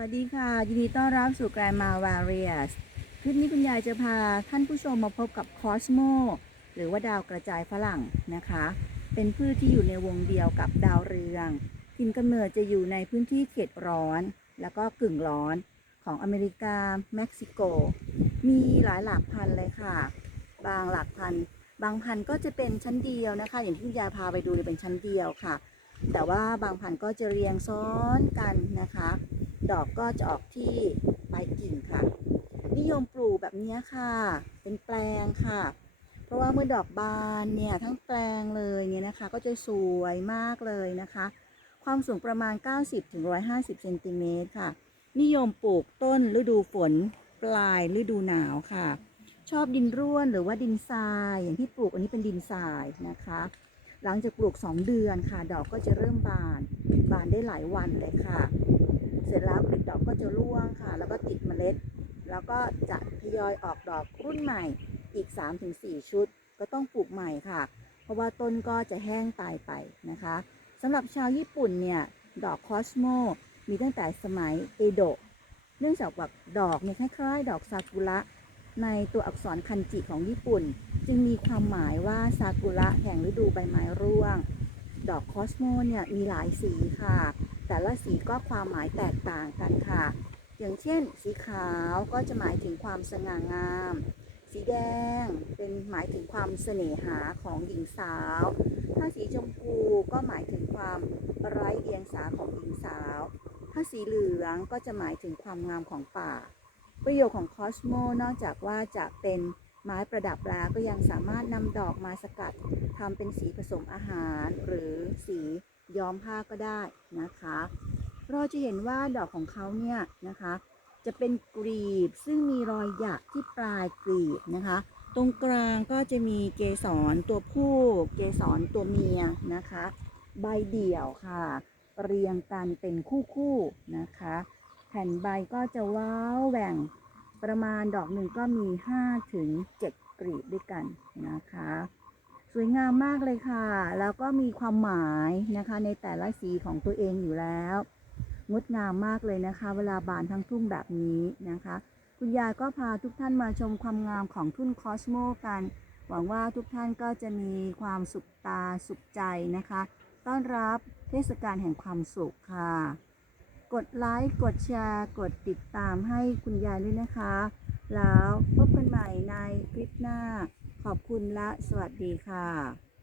วัสดีค่ะ ยินดีต้อนรับสู่ Grandma Various คลิปนี้คุณยายจะพาท่านผู้ชมมาพบกับคอสโมหรือว่าดาวกระจายฝรั่งนะคะ เป็นพืชที่อยู่ในวงเดียวกับดาวเรืองถิ่นกำเนิดจะอยู่ในพื้นที่เขตร้อน แล้วก็กึ่งร้อนของอเมริกาเม็กซิโก มีหลายหลักพันเลยค่ะ บางหลักพัน บางพันก็จะเป็นชั้นเดียวนะคะ อย่างที่คุณยายพาไปดูเนี่ยเป็นชั้นเดียวค่ะ แต่ว่าบางพันก็จะเรียงซ้อนกันนะคะ ดอกก็จะออกที่ปลายกิ่งค่ะ นิยมปลูกแบบนี้ค่ะ เป็นแปลงค่ะ เพราะว่าเมื่อดอกบานเนี่ยทั้งแปลงเลยเนี่ยนะคะ ก็จะสวยมากเลยนะคะ ความสูงประมาณ 90-150เซนติเมตรค่ะ นิยมปลูกต้นฤดูฝนปลายฤดูหนาวค่ะ ชอบดินร่วนหรือว่าดินทราย อย่างที่ปลูกอันนี้เป็นดินทรายนะคะ หลังจากปลูก 2 เดือนค่ะ ดอกก็จะเริ่มบาน บานได้หลายวันเลยค่ะ เสร็จแล้วกลีบดอกก็จะร่วงค่ะ แล้วก็ติดเมล็ด แล้วก็จะทยอยออกดอกรุ่นใหม่อีก 3-4 ชุด ก็ต้องปลูกใหม่ค่ะ เพราะว่าต้นก็จะแห้งตายไปนะคะสำหรับชาวญี่ปุ่นเนี่ยดอกคอสโมมีตั้งแต่สมัยเอโดะเนื่องจากว่าดอกเนี่ยคล้ายๆ ดอกซากุระในตัวอักษรคันจิของญี่ปุ่น จึงมีความหมายว่าซากุระแห่งฤดูใบไม้ร่วง ดอกคอสโมเนี่ยมีหลายสีค่ะ แต่ละสีก็ความหมายแตกต่างกันค่ะ อย่างเช่น สีขาวก็จะหมายถึงความสง่างาม สีแดงเป็นหมายถึงความเสน่หาของหญิงสาว ถ้าสีชมพูก็หมายถึงความไร้เดียงสาของหญิงสาว ถ้าสีเหลืองก็จะหมายถึงความงามของป่า ประโยชน์ของคอสโมนอกจากว่าจะเป็นไม้ประดับแล้วก็ยังสามารถนำดอกมาสกัดทำเป็นสีผสมอาหารหรือสี ย้อมผ้าก็ได้นะคะ เราจะเห็นว่าดอกของเขาเนี่ยนะคะ จะเป็นกลีบซึ่งมีรอยหยักที่ปลายกลีบนะคะ ตรงกลางก็จะมีเกสรตัวผู้ เกสรตัวเมียนะคะ ใบเดี่ยวค่ะ เรียงกันเป็นคู่ๆนะคะ แผ่นใบก็จะว้าวแหว่งประมาณดอกหนึ่งก็มี5ถึง7กลีบด้วยกันนะคะ วยงามมากเลยค่ะ แล้วก็มีความหมายนะคะในแต่ละสีของตัวเองอยู่แล้ว งดงามมากเลยนะคะ เวลาบานทั้งทุ่งแบบนี้นะคะ คุณยายก็พาทุกท่านมาชมความงามของทุ่นคอสโมกัน หวังว่าทุกท่านก็จะมีความสุขตาสุขใจนะคะ ต้อนรับเทศกาลแห่งความสุขค่ะ กดไลค์ กดแชร์ กดติดตามให้คุณยายด้วยนะคะ แล้วพบกันใหม่ในคลิปหน้า ขอบคุณและ สวัสดีค่ะ